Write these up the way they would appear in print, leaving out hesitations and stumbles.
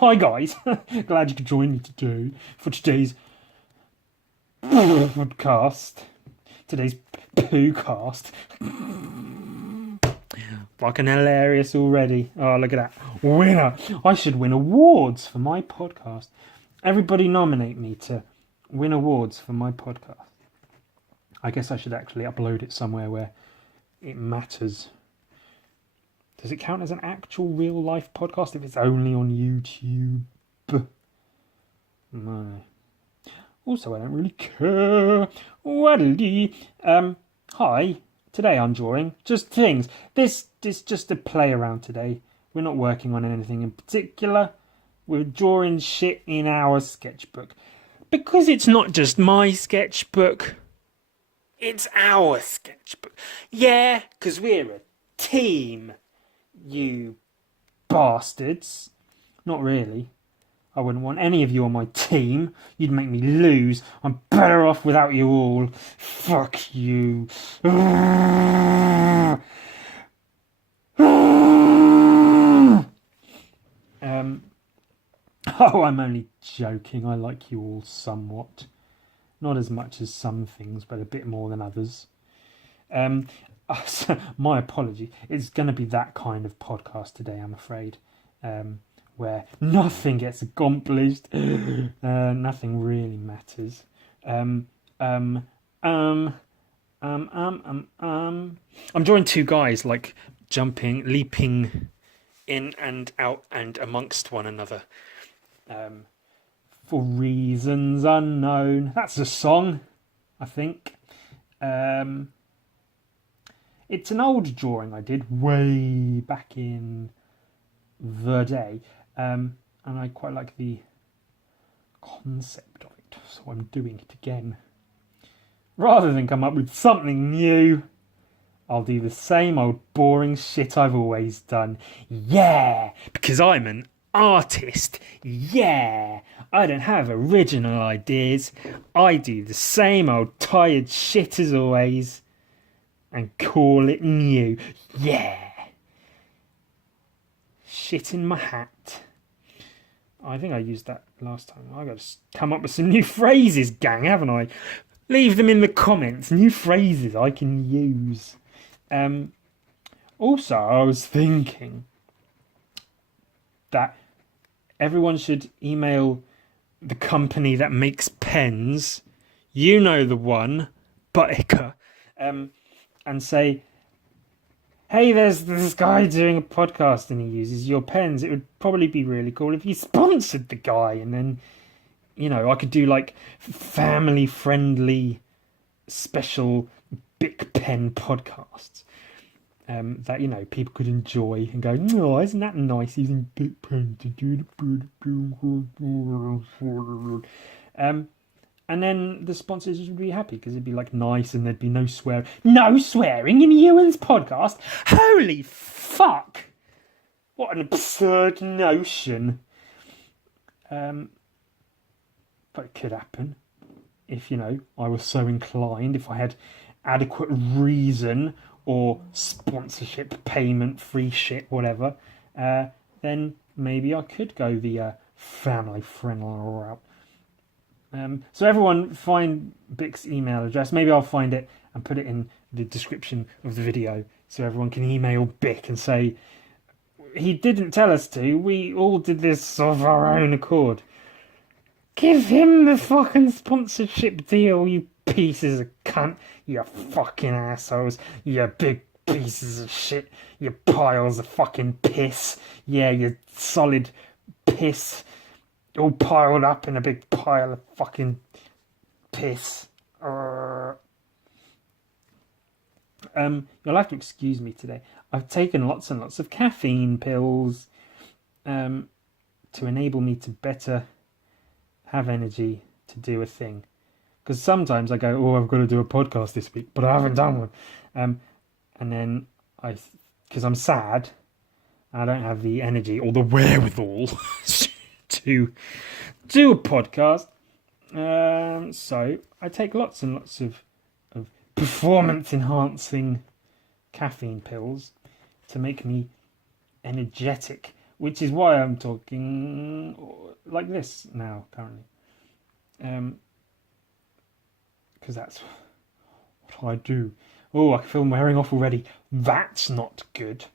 Hi guys, glad you could join me today for today's podcast. Today's poo-cast. Fucking hilarious already. Oh, look at that. Winner. I should win awards for my podcast. Everybody nominate me to win awards for my podcast. I guess I should actually upload it somewhere where it matters. Does it count as an actual real life podcast if it's only on YouTube? No. Also, I don't really care. Hi. Today I'm drawing just things. This is just a play around today. We're not working on anything in particular. We're drawing shit in our sketchbook. Because it's not just my sketchbook. It's our sketchbook. Yeah, because we're a team. You bastards. Not really. I wouldn't want any of you on my team. You'd make me lose. I'm better off without you all. Fuck you. Oh, I'm only joking. I like you all somewhat. Not as much as some things, but a bit more than others. My apology. It's going to be that kind of podcast today, I'm afraid. Where nothing gets accomplished. Nothing really matters. I'm drawing two guys, like, jumping, leaping in and out and amongst one another. For reasons unknown. That's a song, I think. It's an old drawing I did way back in the day. And I quite like the concept of it. So I'm doing it again. Rather than come up with something new, I'll do the same old boring shit I've always done. Yeah! Because I'm an artist. Yeah! I don't have original ideas. I do the same old tired shit as always. And call it new. Yeah! Shit in my hat. I think I used that last time. I got to come up with some new phrases, gang, haven't I? Leave them in the comments. New phrases I can use. Also, I was thinking that everyone should email the company that makes pens. You know the one, Buttiker. And say, hey, there's this guy doing a podcast and he uses your pens. It would probably be really cool if you sponsored the guy, and then, I could do like family-friendly special Bic pen podcasts that, people could enjoy and go, oh, isn't that nice using Bic pen to do the and then the sponsors would be happy because it'd be like nice and there'd be no swearing. No swearing in Ewan's podcast? Holy fuck! What an absurd notion. But it could happen if, I was so inclined, if I had adequate reason or sponsorship, payment, free shit, whatever, then maybe I could go the family-friendly route. So everyone find Bic's email address. Maybe I'll find it and put it in the description of the video so everyone can email Bic and say, he didn't tell us to, we all did this of our own accord. Give him the fucking sponsorship deal, you pieces of cunt, you fucking assholes, you big pieces of shit, you piles of fucking piss, yeah, you solid piss. All piled up in a big pile of fucking piss. You'll have to excuse me today. I've taken lots and lots of caffeine pills to enable me to better have energy to do a thing. Because sometimes I go, oh, I've got to do a podcast this week, but I haven't done one. And then because I'm sad, I don't have the energy or the wherewithal to do a podcast, so I take lots and lots of performance enhancing caffeine pills to make me energetic which is why I'm talking like this now currently, because that's what I do. Oh, I feel wearing off already. That's not good.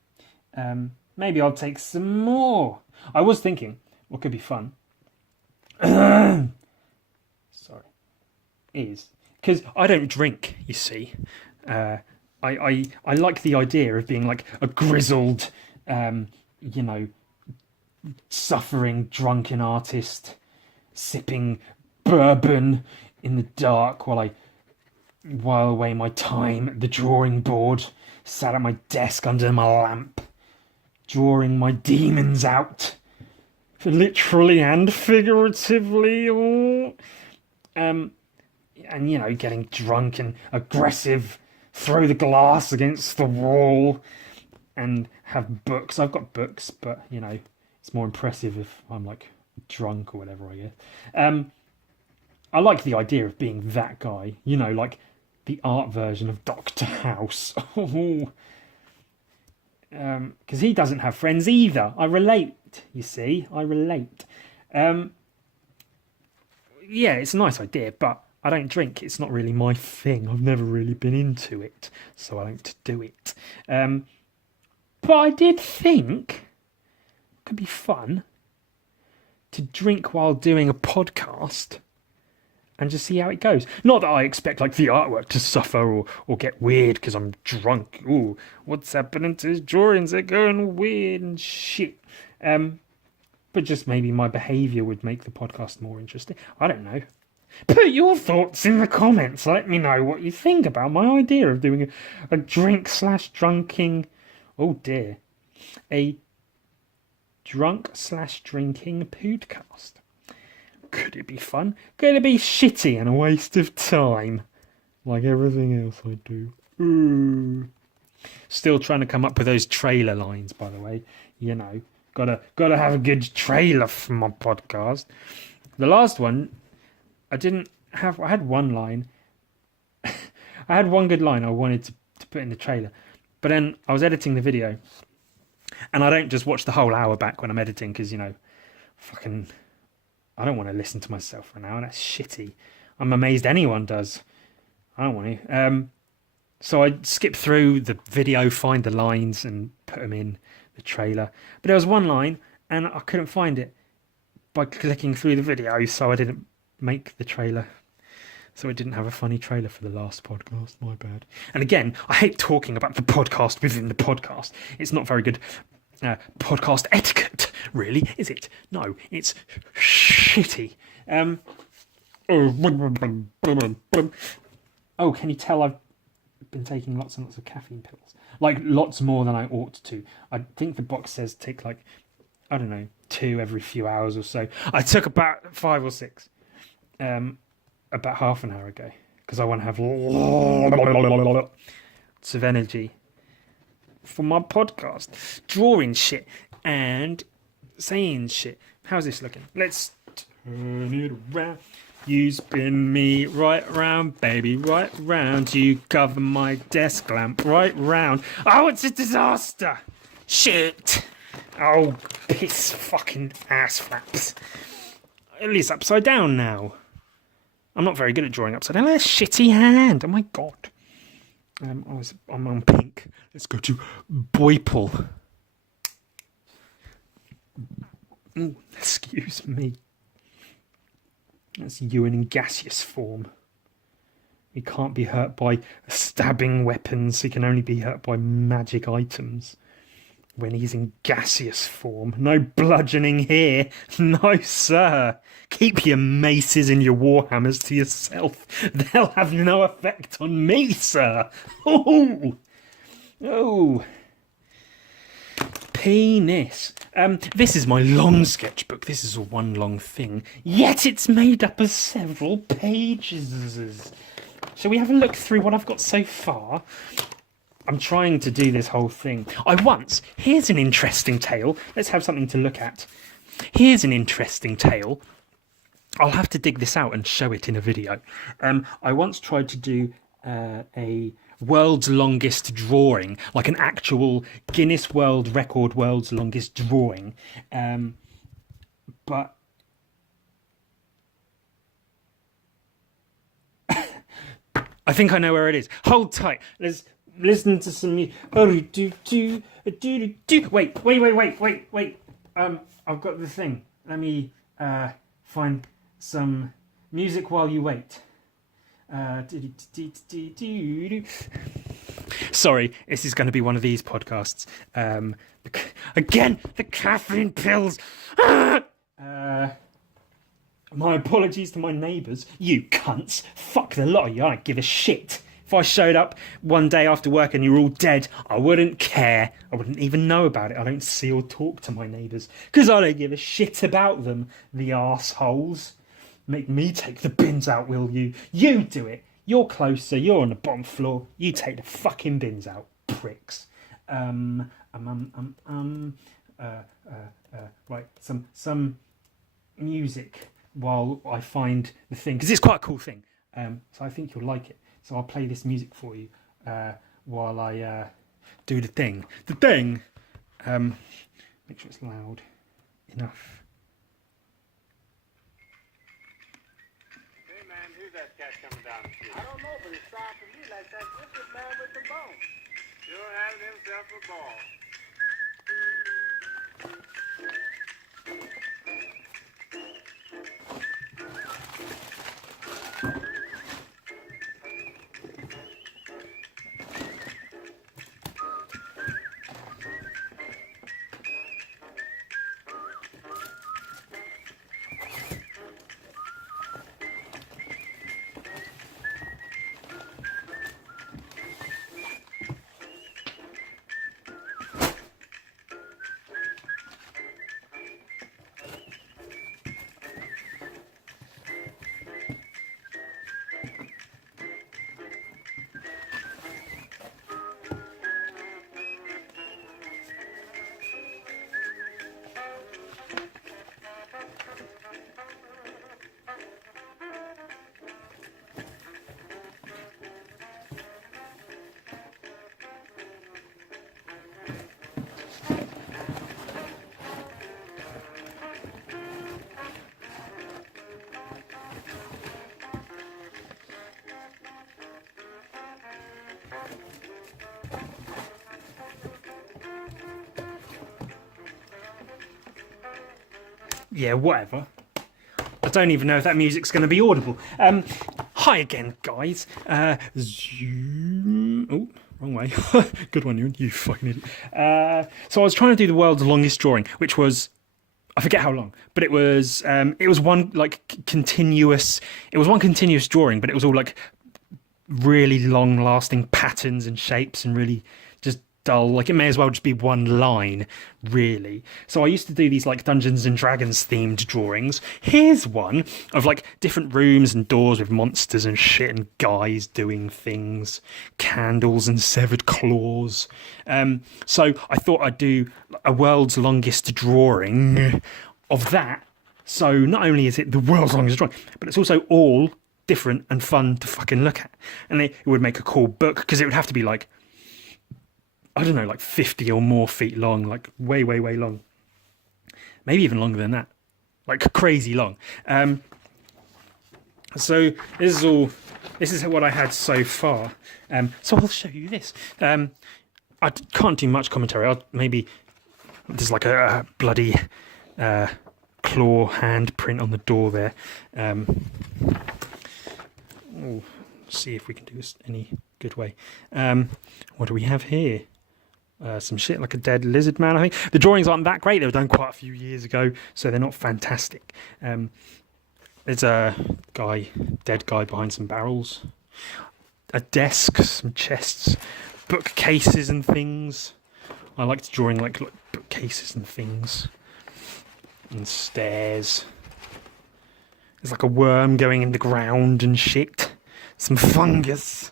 Maybe I'll take some more. I was thinking what could be fun. Sorry, is because I don't drink. You see, I like the idea of being like a grizzled, suffering drunken artist, sipping bourbon in the dark while I while away my time at the drawing board, sat at my desk under my lamp, drawing my demons out, literally and figuratively. And getting drunk and aggressive, throw the glass against the wall, and have books. I've got books, but it's more impressive if I'm like drunk or whatever, I guess. I like the idea of being that guy, like the art version of Dr. House. Because he doesn't have friends either. I relate, you see. I relate. Yeah, it's a nice idea, but I don't drink. It's not really my thing. I've never really been into it, so I don't do it. But I did think it could be fun to drink while doing a podcast and just see how it goes. Not that I expect like the artwork to suffer or get weird because I'm drunk. Ooh, what's happening to his drawings? They're going weird and shit. But just maybe my behaviour would make the podcast more interesting. I don't know. Put your thoughts in the comments. Let me know what you think about my idea of doing a drink/drunking... Oh dear. A drunk/drinking podcast. Could it be fun? Could it be shitty and a waste of time? Like everything else I do. Ooh. Still trying to come up with those trailer lines, by the way. Gotta have a good trailer for my podcast. The last one, I had one line. I had one good line I wanted to put in the trailer. But then I was editing the video. And I don't just watch the whole hour back when I'm editing because, fucking... I don't want to listen to myself for an hour. That's shitty. I'm amazed anyone does. I don't want to. So I skip through the video, find the lines and put them in the trailer. But there was one line and I couldn't find it by clicking through the video, so I didn't make the trailer. So it didn't have a funny trailer for the last podcast. My bad. And again, I hate talking about the podcast within the podcast. It's not very good podcast etiquette, really, is it? No, it's shitty. Oh, can you tell I've been taking lots and lots of caffeine pills? Like, lots more than I ought to. I think the box says take, 2 every few hours or so. I took about 5 or 6 about half an hour ago because I want to have lots of energy for my podcast, drawing shit and saying shit. How's this looking? Let's turn it around. You spin me right round, baby, right round. You cover my desk lamp right round. Oh, it's a disaster. Shit. Oh, piss fucking ass flaps. At least upside down now. I'm not very good at drawing upside down. That's a shitty hand. Oh my god. I'm on pink. Let's go to Boiple. Ooh, excuse me. That's Ewan in gaseous form. He can't be hurt by stabbing weapons. He can only be hurt by magic items. When he's in gaseous form. No bludgeoning here. No, sir. Keep your maces and your warhammers to yourself. They'll have no effect on me, sir. Oh. Oh. Penis. This is my long sketchbook. This is one long thing. Yet it's made up of several pages. Shall we have a look through what I've got so far? I'm trying to do this whole thing. Here's an interesting tale. Let's have something to look at. Here's an interesting tale. I'll have to dig this out and show it in a video. I once tried to do a world's longest drawing, like an actual Guinness World Record world's longest drawing. But I think I know where it is. Hold tight. Let's listen to some music. Wait. I've got the thing. Let me find some music while you wait. Sorry, this is going to be one of these podcasts. Again, the caffeine pills. My apologies to my neighbours. You cunts. Fuck the lot of you. I don't give a shit. If I showed up one day after work and you were all dead, I wouldn't care. I wouldn't even know about it. I don't see or talk to my neighbours because I don't give a shit about them, the arseholes. Make me take the bins out, will you? You do it. You're closer. You're on the bottom floor. You take the fucking bins out, pricks. Right, some music while I find the thing, because it's quite a cool thing. So I think you'll like it. So I'll play this music for you while I do the thing. The thing. Make sure it's loud enough. Hey man, who's that cat coming down the street? I don't know, but it sounds to me like that wicked man with the bone. Sure having himself a ball. Yeah, whatever. I don't even know if that music's going to be audible. Hi again, guys. Zoom. Oh, wrong way. Good one, you fucking idiot. So I was trying to do the world's longest drawing, which was, I forget how long, but it was one continuous drawing, but it was all like really long-lasting patterns and shapes and really just dull. Like, it may as well just be one line, really. So I used to do these like Dungeons and Dragons themed drawings. Here's one of like different rooms and doors with monsters and shit and guys doing things, candles and severed claws. So I thought I'd do a world's longest drawing of that. So not only is it the world's longest drawing, but it's also all different and fun to fucking look at. And it would make a cool book, because it would have to be like, I don't know, like 50 or more feet long, like way, way, way long. Maybe even longer than that. Like crazy long. So this is what I had so far. So I'll show you this. I can't do much commentary. There's like a bloody claw handprint on the door there. We'll see if we can do this any good way. What do we have here? Some shit like a dead lizard man, I think. The drawings aren't that great. They were done quite a few years ago, so they're not fantastic. There's a dead guy behind some barrels. A desk, some chests, bookcases and things. I liked drawing like bookcases and things. And stairs. There's like a worm going in the ground and shit. Some fungus.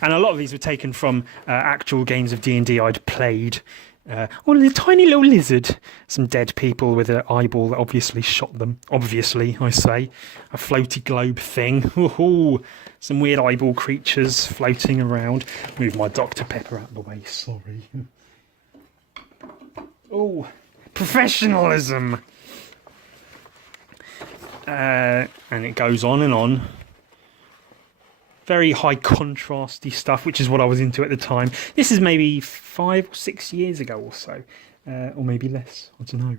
And a lot of these were taken from actual games of D&D I'd played Oh, a tiny little lizard. Some dead people with an eyeball that obviously shot them. Obviously, I say. A floaty globe thing. Ooh, some weird eyeball creatures floating around. Move my Dr. Pepper out of the way, sorry. Oh, professionalism! And it goes on and on. Very high contrasty stuff, which is what I was into at the time. This is maybe 5 or 6 years ago or so, or maybe less. I don't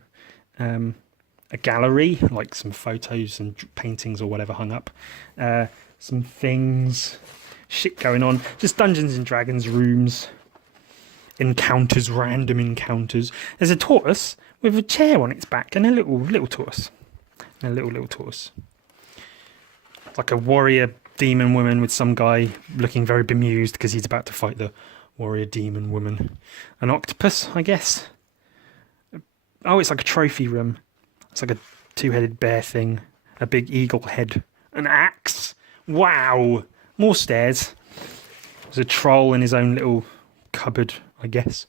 know. A gallery, like some photos and paintings or whatever hung up. Some things, shit going on. Just Dungeons and Dragons rooms, encounters, random encounters. There's a tortoise with a chair on its back and a little tortoise, a little tortoise. It's like a warrior demon woman with some guy looking very bemused because he's about to fight the warrior demon woman. An octopus, I guess. Oh, it's like a trophy room. It's like a 2-headed bear thing. A big eagle head. An axe. Wow. More stairs. There's a troll in his own little cupboard, I guess.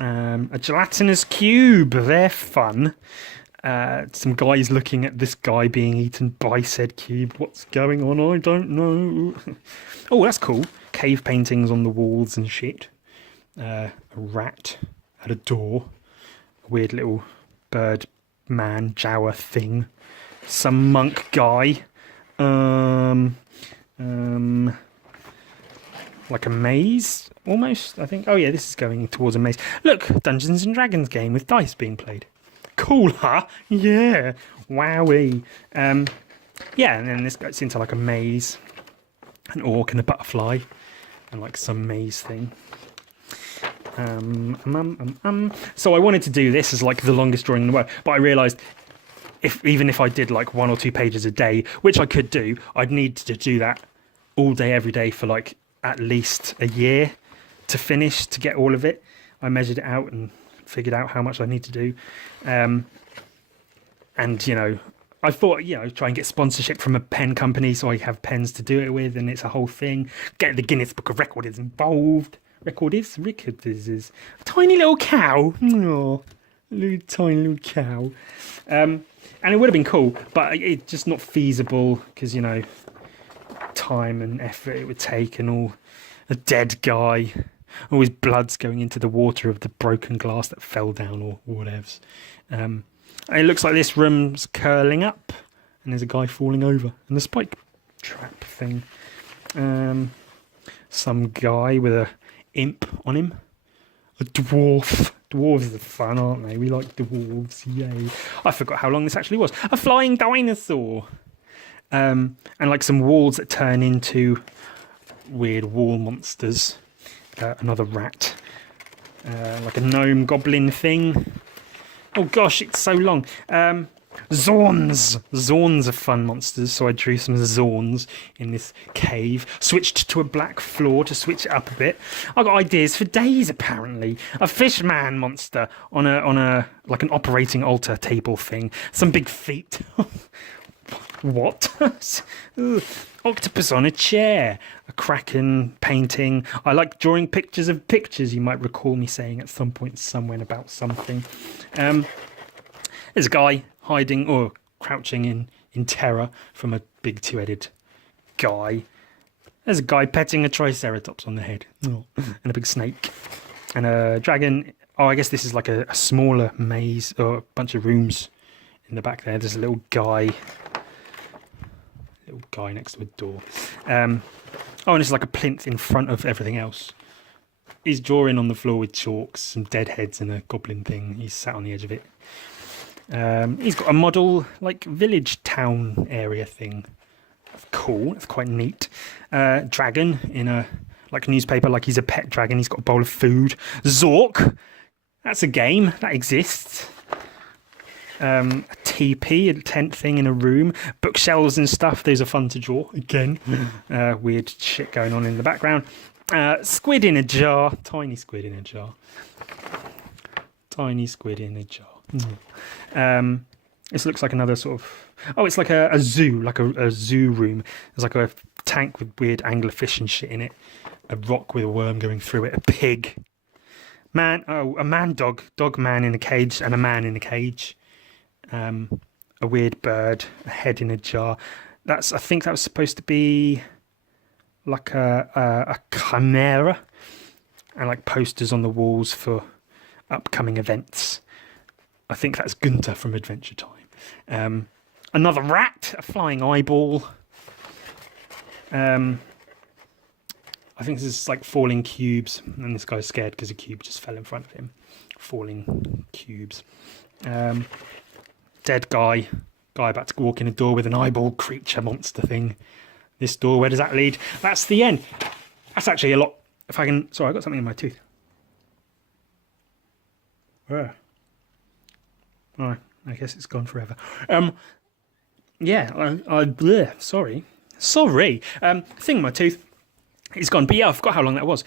A gelatinous cube. They're fun. Some guys looking at this guy being eaten by said cube. What's going on? I don't know. Oh, that's cool. Cave paintings on the walls and shit. A rat at a door. A weird little bird man Jawa thing. Some monk guy. Like a maze, almost, I think. Oh yeah, this is going towards a maze. Look, Dungeons and Dragons game with dice being played. Cool, huh? Yeah. Wowee. Yeah, and then this goes into like a maze. An orc and a butterfly. And like some maze thing. So I wanted to do this as like the longest drawing in the world, but I realised even if I did like 1 or 2 pages a day, which I could do, I'd need to do that all day, every day for like at least a year to finish, to get all of it. I measured it out and figured out how much I need to do. And, you know, I thought, you know, try and get sponsorship from a pen company so I have pens to do it with, and it's a whole thing. Get the Guinness Book of Records involved. Records is a tiny little cow. Oh, tiny little cow. And it would have been cool, but it's just not feasible because, you know, time and effort it would take, and all a dead guy, all his blood's going into the water of the broken glass that fell down or whatevs. And it looks like this room's curling up, and there's a guy falling over, and the spike trap thing. Some guy with a imp on him. A dwarf. Dwarves are fun, aren't they? We like dwarves, yay. I forgot how long this actually was. A flying dinosaur. And like some walls that turn into weird wall monsters. Another rat. Like a gnome goblin thing. Oh gosh, it's so long. Zorns. Zorns are fun monsters, so I drew some Zorns in this cave. Switched to a black floor to switch it up a bit. I got ideas for days, apparently. A fishman monster on a like an operating altar table thing. Some big feet. What? Octopus on a chair. A kraken painting. I like drawing pictures of pictures, you might recall me saying at some point somewhere about something. There's a guy hiding or crouching in terror from a big 2-headed guy. There's a guy petting a triceratops on the head. Oh. And a big snake. And a dragon. Oh, I guess this is like a smaller maze or a bunch of rooms in the back there. There's a little guy. Little guy next to a door. Oh, and this is like a plinth in front of everything else. He's drawing on the floor with chalks, some dead heads and a goblin thing. He's sat on the edge of it. He's got a model like village town area thing. That's cool. That's quite neat. Dragon in a like newspaper, like he's a pet dragon. He's got a bowl of food. Zork. That's a game that exists. A teepee, a tent thing in a room. Bookshelves and stuff. Those are fun to draw. Again, weird shit going on in the background. Squid in a jar. Tiny squid in a jar. Tiny squid in a jar. This looks like another sort of... Oh, it's like a zoo, like a zoo room. There's like a tank with weird anglerfish and shit in it. A rock with a worm going through it. A pig. A man dog man in a cage, and a man in a cage. A weird bird, a head in a jar. I think that was supposed to be like a chimera, and like posters on the walls for upcoming events. I think that's Gunter from Adventure Time. Another rat, a flying eyeball. I think this is like falling cubes, and this guy's scared because a cube just fell in front of him. Falling cubes. Dead guy about to walk in a door with an eyeball creature monster thing. This door, where does that lead? That's the end. That's actually a lot. If I can, sorry, I got something in my tooth. Where? Oh, I guess it's gone forever. Yeah, bleh, sorry. Thing in my tooth. It's gone, but yeah, I forgot how long that was.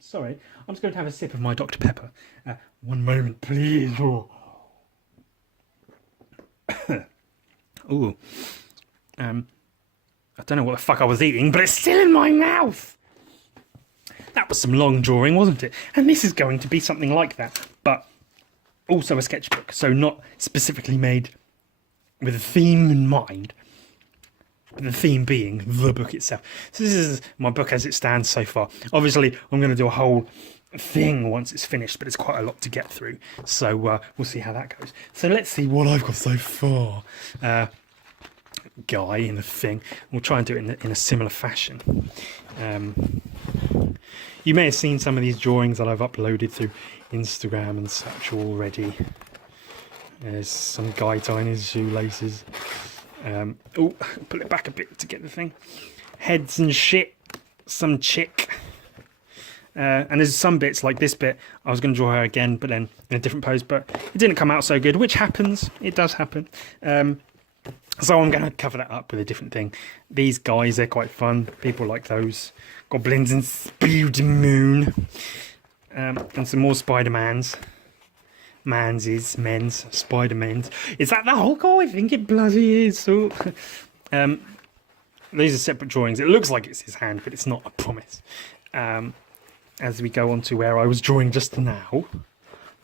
Sorry, I'm just going to have a sip of my Dr. Pepper. One moment, please. Oh. Ooh. I don't know what the fuck I was eating, but it's still in my mouth. That was some long drawing, wasn't it? And this is going to be something like that, but also a sketchbook, so not specifically made with a theme in mind. The theme being the book itself. So this is my book as it stands so far. Obviously, I'm going to do a whole thing once it's finished, but it's quite a lot to get through. So we'll see how that goes. So let's see what I've got so far. Guy in the thing. We'll try and do it in a similar fashion. You may have seen some of these drawings that I've uploaded through Instagram and such already. There's some guy tying his shoelaces. Pull it back a bit to get the thing. Heads and shit. Some chick. And there's some bits, like this bit, I was going to draw her again, but then in a different pose, but it didn't come out so good, which happens. It does happen. So I'm going to cover that up with a different thing. These guys, they're quite fun. People like those. Goblins and Spewed Moon. And some more Spider-Mans. Men's, Spider-Man's. Is that the Hulk? Oh, I think it bloody is. So, these are separate drawings. It looks like it's his hand, but it's not, I promise. As we go on to where I was drawing just now.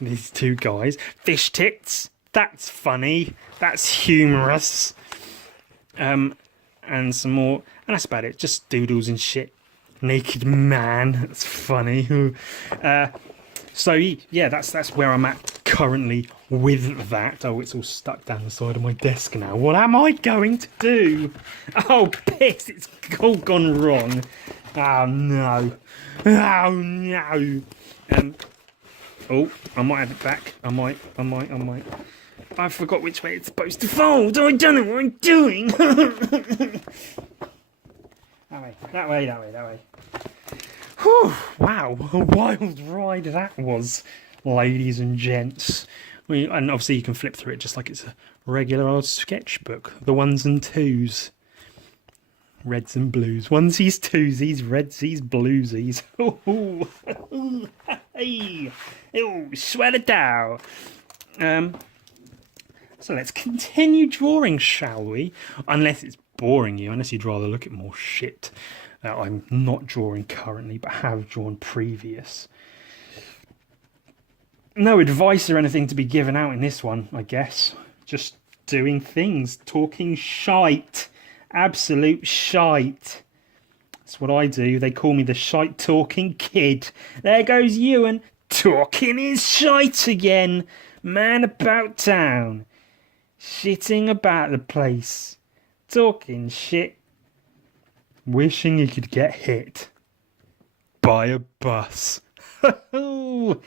These two guys. Fish tits. That's funny. That's humorous. And some more. And that's about it. Just doodles and shit. Naked man. That's funny. So yeah, that's where I'm at currently with that. Oh, it's all stuck down the side of my desk now. What am I going to do? Oh, piss! It's all gone wrong. Oh no! Oh no! Oh, I might have it back. I might. I forgot which way it's supposed to fold. I don't know what I'm doing. That way. Whew, wow, a wild ride that was, ladies and gents. And obviously you can flip through it just like it's a regular old sketchbook. The ones and twos. Reds and blues. Onesies, twosies, redsies, bluesies. Oh, hey, sweat it down. So let's continue drawing, shall we? Unless it's boring you, unless you'd rather look at more shit that I'm not drawing currently, but have drawn previous. No advice or anything to be given out in this one, I guess. Just doing things, talking shite. Absolute shite. That's what I do. They call me the shite talking kid. There goes Ewan talking his shite again. Man about town. Shitting about the place. Talking shit. Wishing he could get hit by a bus. So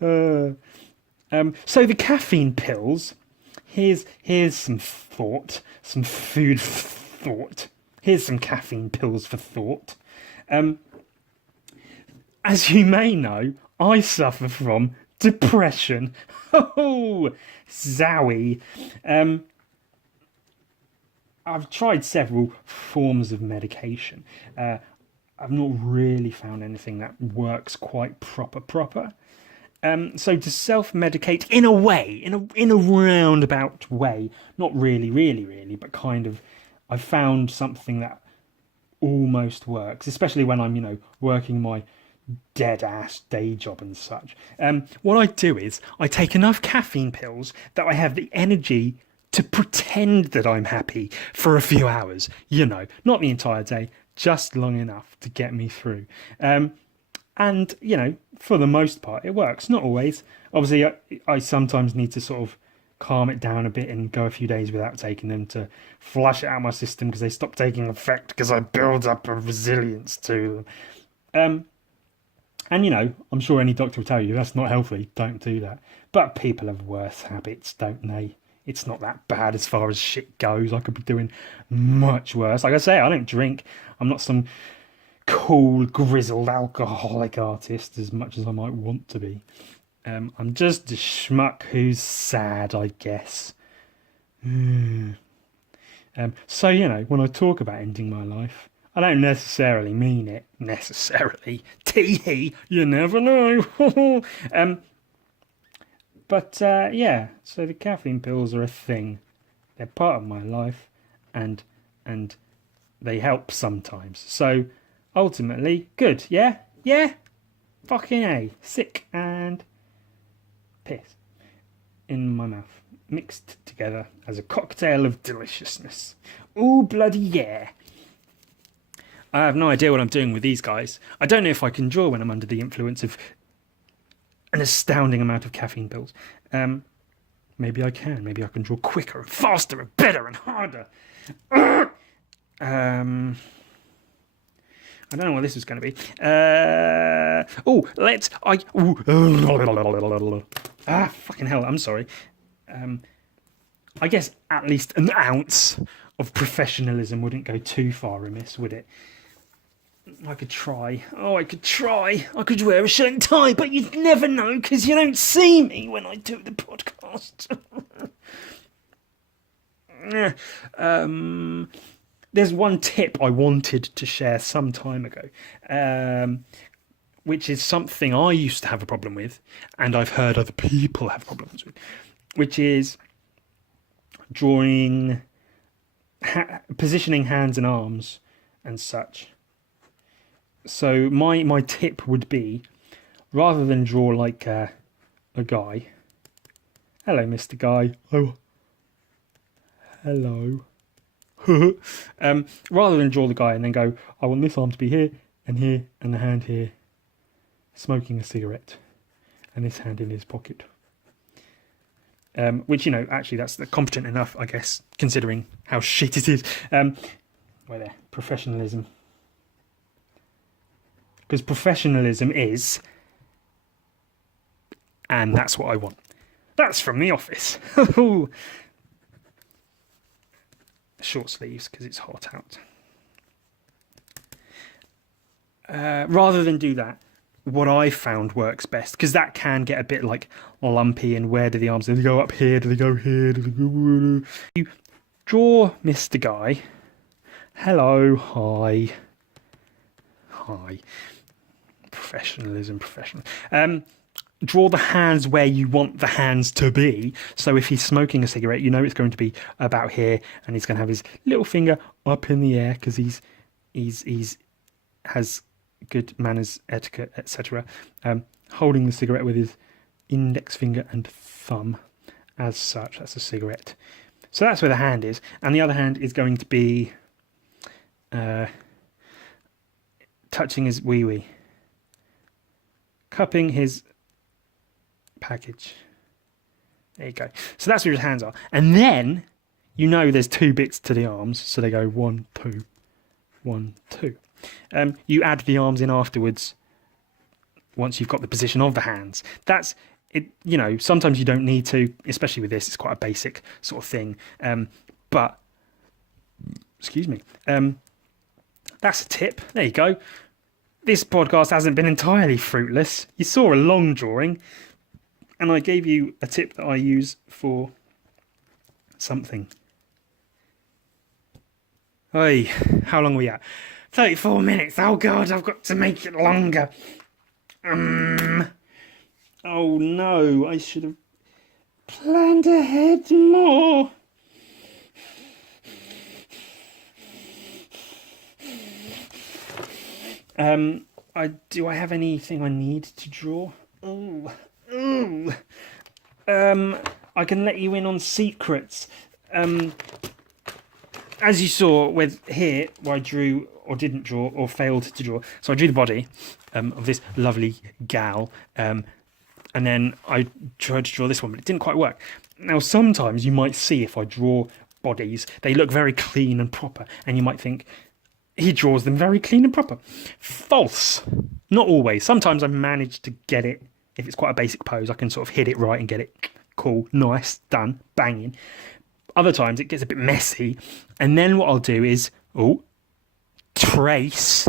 the caffeine pills. Here's some thought, some food for thought. Here's some caffeine pills for thought. As you may know, I suffer from depression. Oh, zowie. I've tried several forms of medication. I've not really found anything that works quite proper. So to self-medicate in a way, in a roundabout way, not really, but kind of, I found something that almost works, especially when I'm, working my dead ass day job and such. What I do is I take enough caffeine pills that I have the energy to pretend that I'm happy for a few hours, not the entire day, just long enough to get me through. And, for the most part, it works. Not always. Obviously, I sometimes need to sort of calm it down a bit and go a few days without taking them to flush it out of my system because they stop taking effect because I build up a resilience to them. And, I'm sure any doctor will tell you that's not healthy. Don't do that. But people have worse habits, don't they? It's not that bad as far as shit goes. I could be doing much worse. Like I say, I don't drink. I'm not some cool, grizzled, alcoholic artist as much as I might want to be. I'm just a schmuck who's sad, I guess. So, when I talk about ending my life, I don't necessarily mean it. Necessarily. Tee-hee, you never know. But, yeah, so the caffeine pills are a thing. They're part of my life, and they help sometimes. So, ultimately, good, yeah? Yeah? Fucking A. Sick and piss in my mouth, mixed together as a cocktail of deliciousness. Ooh, bloody yeah. I have no idea what I'm doing with these guys. I don't know if I can draw when I'm under the influence of an astounding amount of caffeine pills. Maybe I can. Maybe I can draw quicker and faster and better and harder. I don't know what this is going to be. Fucking hell, I'm sorry. I guess at least an ounce of professionalism wouldn't go too far amiss, would it? I could try. I could wear a shirt and tie, but you'd never know because you don't see me when I do the podcast. There's one tip I wanted to share some time ago, which is something I used to have a problem with, and I've heard other people have problems with, which is drawing, positioning hands and arms and such. So my tip would be, rather than draw like a guy, hello Mr. Guy, oh, hello, rather than draw the guy and then go, I want this arm to be here, and the hand here, smoking a cigarette, and this hand in his pocket. Which, actually that's competent enough, I guess, considering how shit it is. Professionalism. Because professionalism is, and that's what I want. That's from The Office. Short sleeves, because it's hot out. Rather than do that, what I found works best, because that can get a bit like lumpy, and where do the arms, do they go up here, do they go here, do they go... You draw Mr. Guy. Hello, hi. Professionalism. Draw the hands where you want the hands to be. So if he's smoking a cigarette, it's going to be about here, and he's going to have his little finger up in the air because he's has good manners, etiquette, etc. Holding the cigarette with his index finger and thumb, as such. That's a cigarette. So that's where the hand is, and the other hand is going to be touching his wee-wee. Cupping his package. There you go. So that's where his hands are. And then, there's two bits to the arms. So they go 1, 2, 1, 2. You add the arms in afterwards once you've got the position of the hands. That's it. Sometimes you don't need to, especially with this. It's quite a basic sort of thing. But, excuse me. That's a tip. There you go. This podcast hasn't been entirely fruitless. You saw a long drawing, and I gave you a tip that I use for something. Hey, how long are we at? 34 minutes. Oh God, I've got to make it longer. Oh no, I should have planned ahead more. Do I have anything I need to draw? Ooh. I can let you in on secrets. As you saw with here, where I drew or didn't draw or failed to draw. So I drew the body of this lovely gal, and then I tried to draw this one, but it didn't quite work. Now, sometimes you might see if I draw bodies, they look very clean and proper, and you might think, he draws them very clean and proper. False. Not always. Sometimes I manage to get it. If it's quite a basic pose, I can sort of hit it right and get it cool, nice, done, banging. Other times it gets a bit messy, and then what I'll do is trace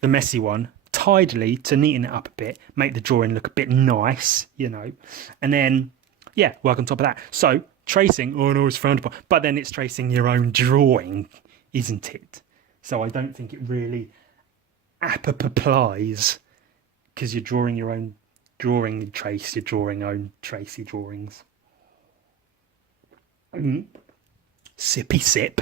the messy one tidily to neaten it up a bit, make the drawing look a bit nice, and then work on top of that. So tracing, oh no, it's frowned upon, but then it's tracing your own drawing, isn't it? So I don't think it really applies, because you're drawing your own drawing, you trace your drawing own tracey drawings. Sippy sip.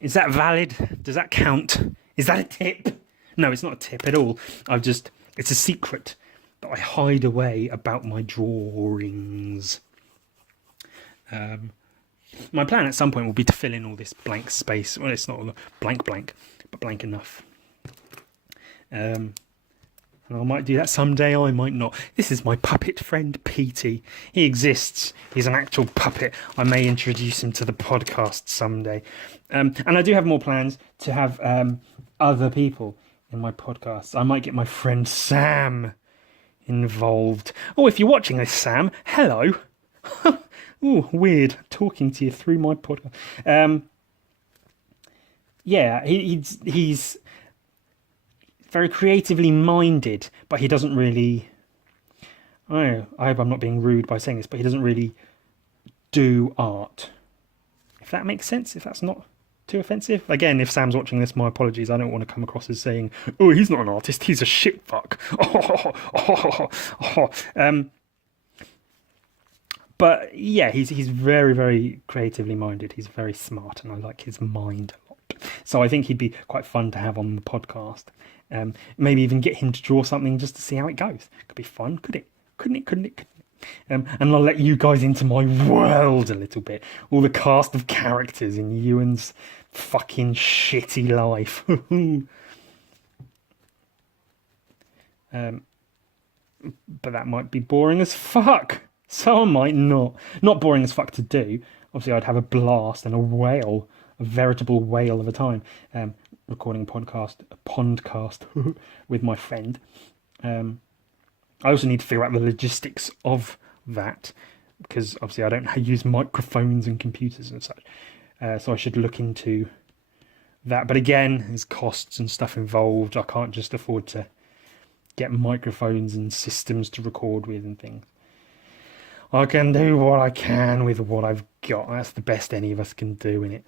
Is that valid? Does that count? Is that a tip? No, it's not a tip at all. It's a secret that I hide away about my drawings. My plan at some point will be to fill in all this blank space. Well, it's not all blank, but blank enough. And I might do that someday, I might not. This is my puppet friend, Petey. He exists. He's an actual puppet. I may introduce him to the podcast someday. And I do have more plans to have other people in my podcast. I might get my friend Sam involved. Oh, if you're watching this, Sam, hello. Oh, weird, talking to you through my podcast. He's very creatively minded, but he doesn't really... I hope I'm not being rude by saying this, but he doesn't really do art. If that makes sense, if that's not too offensive. Again, if Sam's watching this, my apologies. I don't want to come across as saying, oh, he's not an artist, he's a shit fuck. But yeah, he's very, very creatively minded. He's very smart, and I like his mind a lot. So I think he'd be quite fun to have on the podcast. Maybe even get him to draw something just to see how it goes. Could be fun, could it? Couldn't it? And I'll let you guys into my world a little bit. All the cast of characters in Ewan's fucking shitty life. But that might be boring as fuck. So I might not. Not boring as fuck to do. Obviously, I'd have a blast and a veritable whale of a time, recording a podcast with my friend. I also need to figure out the logistics of that, because obviously I don't use microphones and computers and such. So I should look into that. But again, there's costs and stuff involved. I can't just afford to get microphones and systems to record with and things. I can do what I can with what I've got. That's the best any of us can do, innit?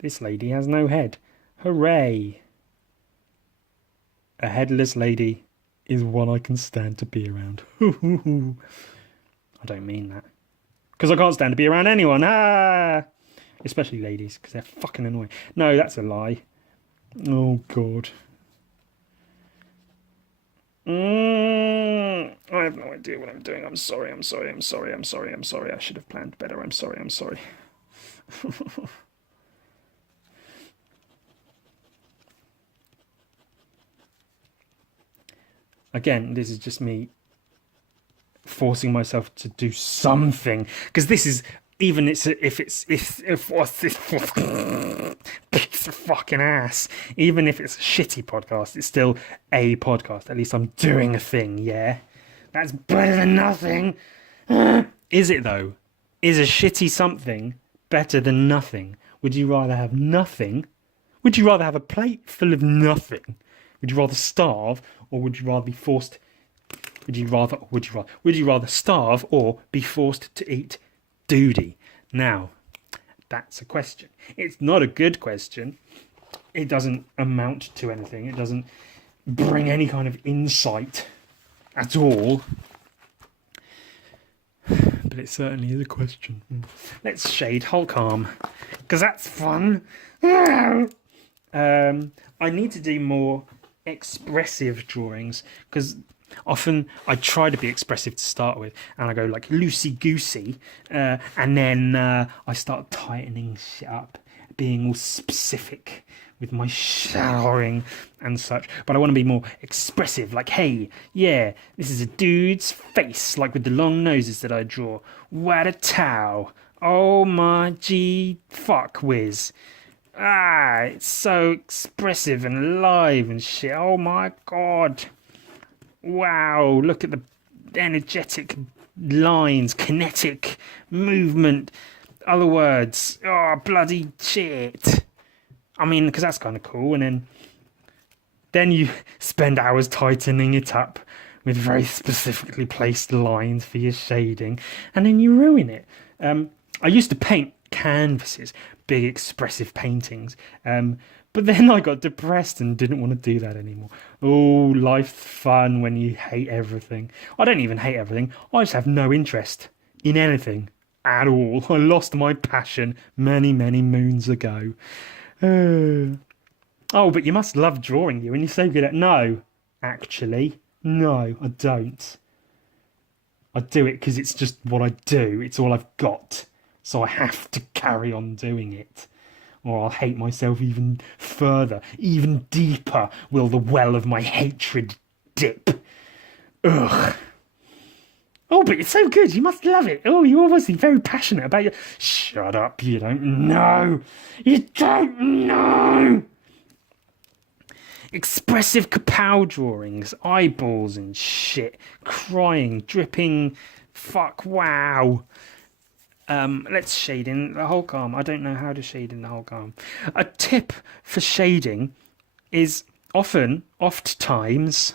This lady has no head. Hooray! A headless lady is one I can stand to be around. I don't mean that. Because I can't stand to be around anyone. Especially ladies, because they're fucking annoying. No, that's a lie. Oh, God. I have no idea what I'm doing. I'm sorry. I should have planned better. I'm sorry. Again, this is just me forcing myself to do something, because this is, even if piece of fucking ass, even if it's a shitty podcast, it's still a podcast. At least I'm doing a thing, yeah? That's better than nothing. Is it, though? Is a shitty something better than nothing? Would you rather have nothing? Would you rather have a plate full of nothing? Would you rather starve, or would you rather be forced... Would you rather starve or be forced to eat doody? Now, that's a question. It's not a good question. It doesn't amount to anything. It doesn't bring any kind of insight at all. But but it certainly is a question. Let's shade Hulk arm, because that's fun. I need to do more expressive drawings, because often I try to be expressive to start with, and I go like loosey-goosey, and then I start tightening shit up, being all specific with my shadowing and such. But I want to be more expressive, like, hey, yeah, this is a dude's face, like with the long noses that I draw. What a tow. Oh my gee, fuck whiz. It's so expressive and alive and shit. Oh my god. Wow, look at the energetic lines, kinetic movement. Other words, oh, bloody shit. I mean, because that's kind of cool. And then you spend hours tightening it up with very specifically placed lines for your shading, and then you ruin it. I used to paint canvases, big expressive paintings, but then I got depressed and didn't want to do that anymore. Oh, life's fun when you hate everything. I don't even hate everything. I just have no interest in anything at all. I lost my passion many, many moons ago. Oh, but you must love drawing, you, and you're so good at... No, actually, no, I don't. I do it because it's just what I do. It's all I've got. So I have to carry on doing it. Or I'll hate myself even further. Even deeper will the well of my hatred dip. Ugh. Oh, but it's so good. You must love it. Oh, you're obviously very passionate about your... Shut up. You don't know. You don't know. Expressive kapow drawings. Eyeballs and shit. Crying. Dripping. Fuck. Wow. Let's shade in the Hulk arm. I don't know how to shade in the Hulk arm. A tip for shading is oft-times...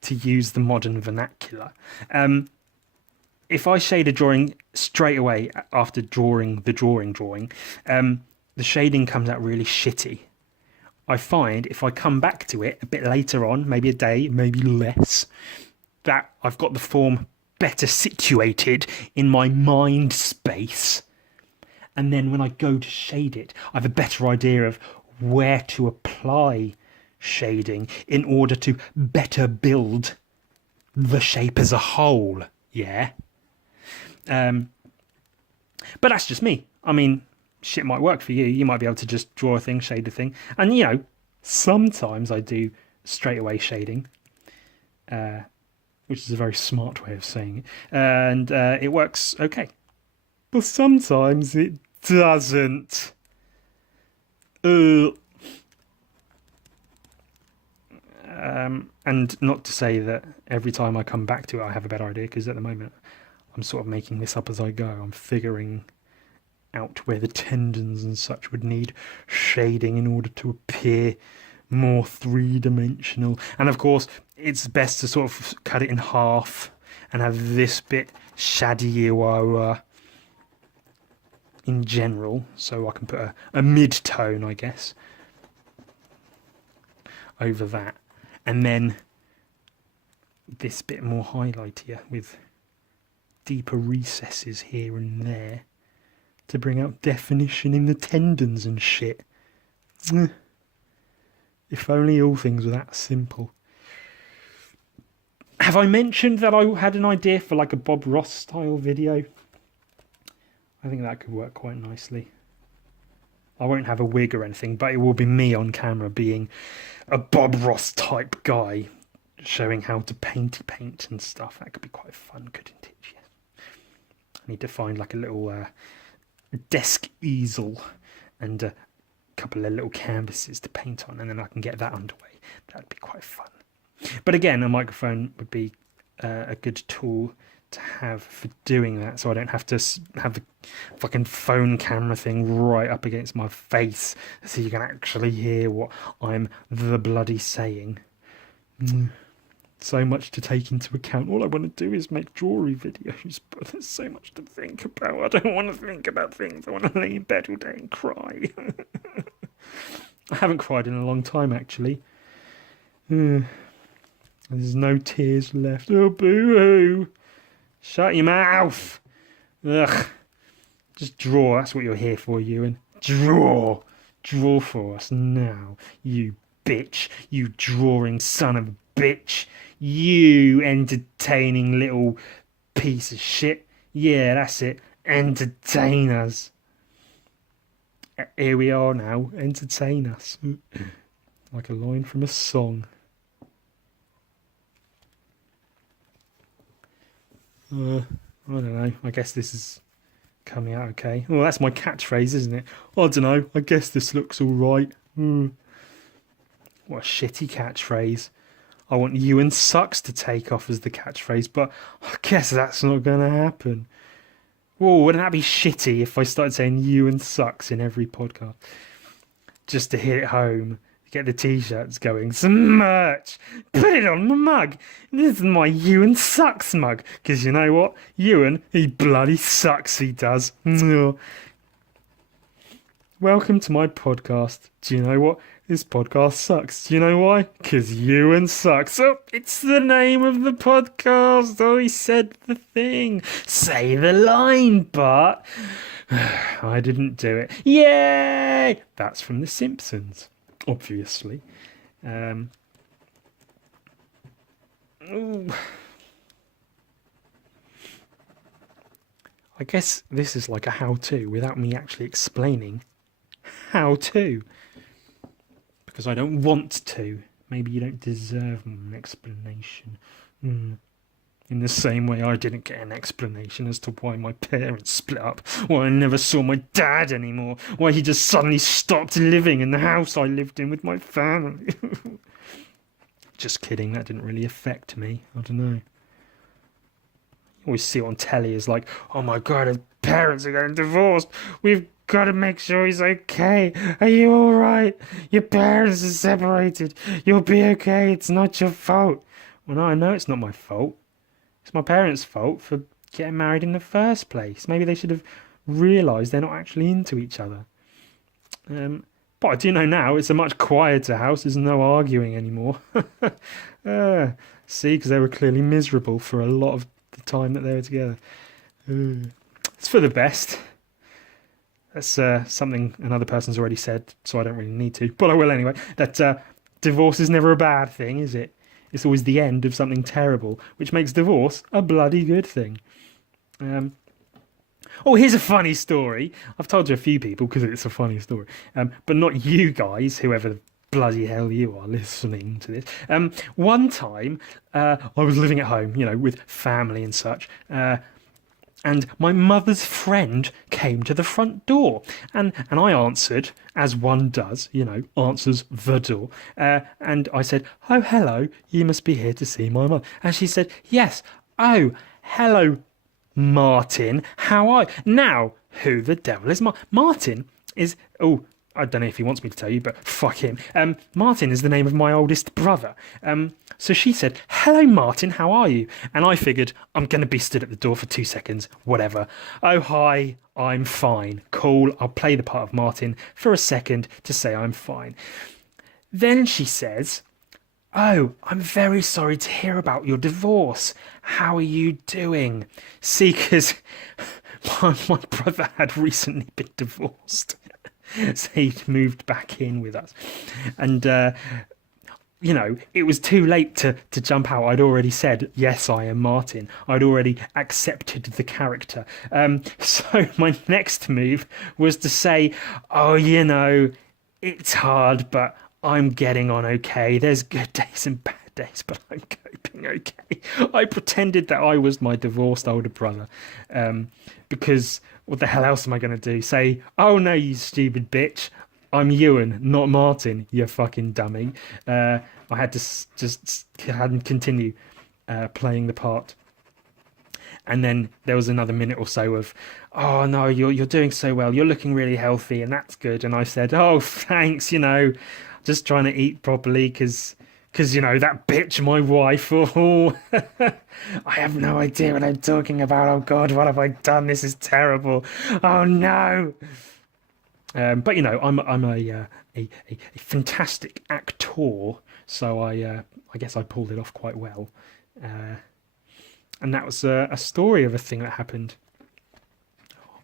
to use the modern vernacular. If I shade a drawing straight away after drawing, the shading comes out really shitty. I find if I come back to it a bit later on, maybe a day, maybe less, that I've got the form better situated in my mind space. And then when I go to shade it, I have a better idea of where to apply shading in order to better build the shape as a whole. Yeah. But that's just me. I mean, shit might work for you. You might be able to just draw a thing, shade a thing. And, you know, sometimes I do straight away shading, which is a very smart way of saying it. And it works okay. But sometimes it doesn't. And not to say that every time I come back to it I have a better idea, because at the moment I'm sort of making this up as I go. I'm figuring out where the tendons and such would need shading in order to appear more three-dimensional. And of course it's best to sort of cut it in half and have this bit shadier in general, so I can put a mid-tone, I guess, over that. And then this bit more highlightier with deeper recesses here and there to bring out definition in the tendons and shit. If only all things were that simple. Have I mentioned that I had an idea for like a Bob Ross style video? I think that could work quite nicely. I won't have a wig or anything, but it will be me on camera being a Bob Ross type guy, showing how to paint and stuff. That could be quite fun, couldn't it? Yes. I need to find like a little desk easel and a couple of little canvases to paint on, and then I can get that underway. That'd be quite fun. But again, a microphone would be a good tool to have for doing that, so I don't have to have the fucking phone camera thing right up against my face so you can actually hear what I'm the bloody saying. So much to take into account. All I want to do is make jewelry videos, but there's so much to think about. I don't want to think about things. I want to lay in bed all day and cry. I haven't cried in a long time, actually. There's no tears left. Oh, boo-hoo. Shut your mouth. Ugh. Just draw. That's what you're here for, Ewan. Draw. Draw for us now, you bitch. You drawing son of a bitch. You entertaining little piece of shit. Yeah, that's it. Entertain us. Here we are now. Entertain us. Like a line from a song. I don't know. I guess this is coming out okay. Well, that's my catchphrase, isn't it? I don't know. I guess this looks all right. What a shitty catchphrase. I want ewansucks to take off as the catchphrase, but I guess that's not going to happen. Whoa, wouldn't that be shitty if I started saying ewansucks in every podcast? Just to hit it home. Get the t-shirts going. Some merch. Put it on my mug. This is my ewansucks mug. Because you know what? Ewan, he bloody sucks, he does. Welcome to my podcast. Do you know what? This podcast sucks. Do you know why? Because Ewan sucks. Oh, it's the name of the podcast. Oh, he said the thing. Say the line, but I didn't do it. Yay! That's from The Simpsons. Obviously. I guess this is like a how-to without me actually explaining how to. Because I don't want to. Maybe you don't deserve an explanation. In the same way I didn't get an explanation as to why my parents split up, why I never saw my dad anymore, why he just suddenly stopped living in the house I lived in with my family. Just kidding, that didn't really affect me. I don't know. You always see it on telly as like, oh my god, his parents are getting divorced. We've got to make sure he's okay. Are you alright? Your parents are separated. You'll be okay. It's not your fault. Well, no, I know it's not my fault. It's my parents' fault for getting married in the first place. Maybe they should have realised they're not actually into each other. But I do know now it's a much quieter house. There's no arguing anymore. See, because they were clearly miserable for a lot of the time that they were together. It's for the best. That's something another person's already said, so I don't really need to. But I will anyway. That divorce is never a bad thing, is it? It's always the end of something terrible, which makes divorce a bloody good thing. Oh, here's a funny story. I've told you a few people because it's a funny story. But not you guys, whoever the bloody hell you are listening to this. One time, I was living at home, with family and such. And my mother's friend came to the front door. And I answered, as one does, answers the door. And I said, oh, hello, you must be here to see my mother. And she said, yes. Oh, hello, Martin. How are you? Now, who the devil is Martin? Is, oh, I don't know if he wants me to tell you, but fuck him. Martin is the name of my oldest brother. So she said, hello, Martin, how are you? And I figured, I'm going to be stood at the door for 2 seconds, whatever. Oh, hi, I'm fine. Cool, I'll play the part of Martin for a second to say I'm fine. Then she says, oh, I'm very sorry to hear about your divorce. How are you doing? See, because my brother had recently been divorced. So he'd moved back in with us. And, it was too late to jump out. I'd already said, yes, I am Martin. I'd already accepted the character. So my next move was to say, oh, it's hard, but I'm getting on okay. There's good days and bad days, but I'm coping okay. I pretended that I was my divorced older brother. Because what the hell else am I going to do? Say, oh no, you stupid bitch. I'm Ewan, not Martin, you fucking dummy. I had to just continue playing the part. And then there was another minute or so of, oh no, you're doing so well. You're looking really healthy and that's good. And I said, oh, thanks, just trying to eat properly because that bitch, my wife, oh, I have no idea what I'm talking about. Oh God, what have I done? This is terrible. Oh no. But I'm a fantastic actor, so I guess I pulled it off quite well. And that was a story of a thing that happened.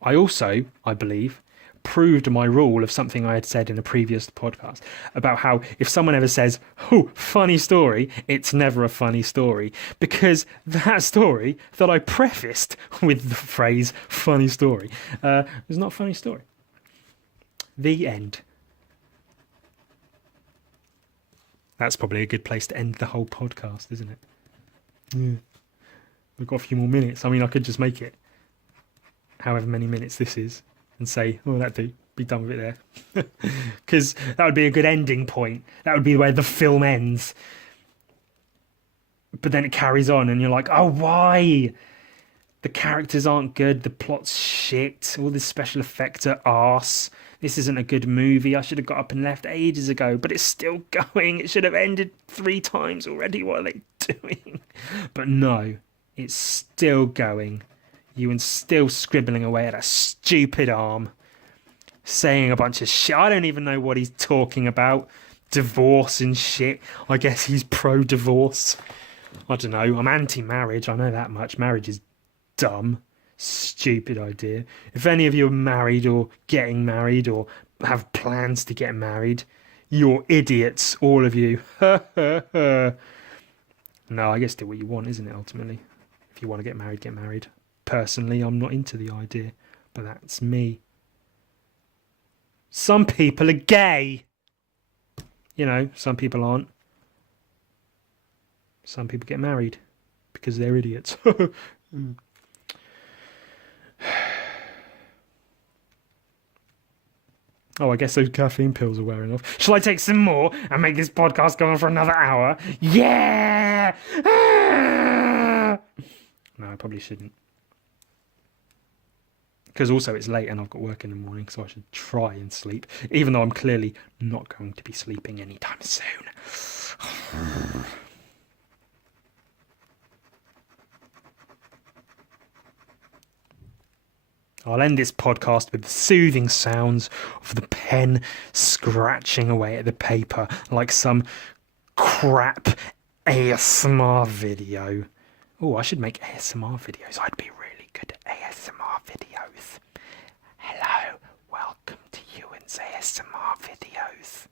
I also, I believe, proved my rule of something I had said in a previous podcast about how if someone ever says, "Oh, funny story," it's never a funny story, because that story that I prefaced with the phrase "funny story" is not a funny story. The end. That's probably a good place to end the whole podcast, isn't it? Yeah. We've got a few more minutes. I mean, I could just make it however many minutes this is and say, "Oh, that do. Be done with it there." Because that would be a good ending point. That would be where the film ends. But then it carries on and you're like, "Oh, why? The characters aren't good. The plot's shit. All the special effects are arse. This isn't a good movie. I should have got up and left ages ago, but it's still going. It should have ended 3 times already. What are they doing?" But no, it's still going. Ewan's still scribbling away at a stupid arm, saying a bunch of shit. I don't even know what he's talking about. Divorce and shit. I guess he's pro-divorce. I don't know. I'm anti-marriage. I know that much. Marriage is dumb. Stupid idea. If any of you are married or getting married or have plans to get married, you're idiots, all of you. No, I guess do what you want, isn't it, ultimately? If you want to get married, get married. Personally, I'm not into the idea, but that's me. Some people are gay. You know, some people aren't. Some people get married because they're idiots. Oh, I guess those caffeine pills are wearing off. Shall I take some more and make this podcast go on for another hour? Yeah! No, I probably shouldn't. Because also it's late and I've got work in the morning, so I should try and sleep, even though I'm clearly not going to be sleeping anytime soon. I'll end this podcast with the soothing sounds of the pen scratching away at the paper like some crap ASMR video. Oh, I should make ASMR videos. I'd be really good at ASMR videos. Hello, welcome to Ewan's ASMR videos.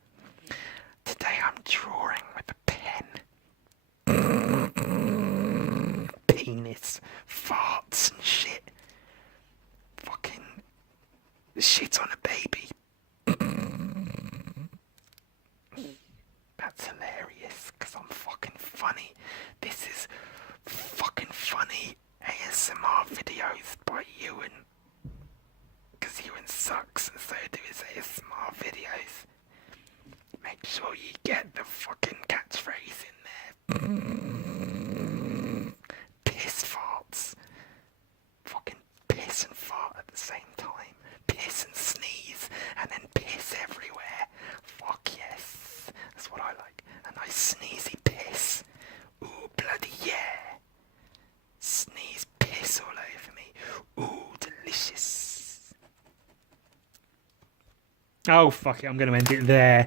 Today I'm drawing with a pen. Penis, farts and shit. Fucking shit on a baby. That's hilarious because I'm fucking funny. This is fucking funny ASMR videos by Ewan. Because Ewan sucks and so do his ASMR videos. Make sure you get the fucking catchphrase in there. Piss farts. Fucking piss and fart at the same time. Piss and sneeze, and then piss everywhere. Fuck yes. That's what I like. A nice sneezy piss. Ooh, bloody yeah. Sneeze piss all over me. Ooh, delicious. Oh, fuck it. I'm going to end it there.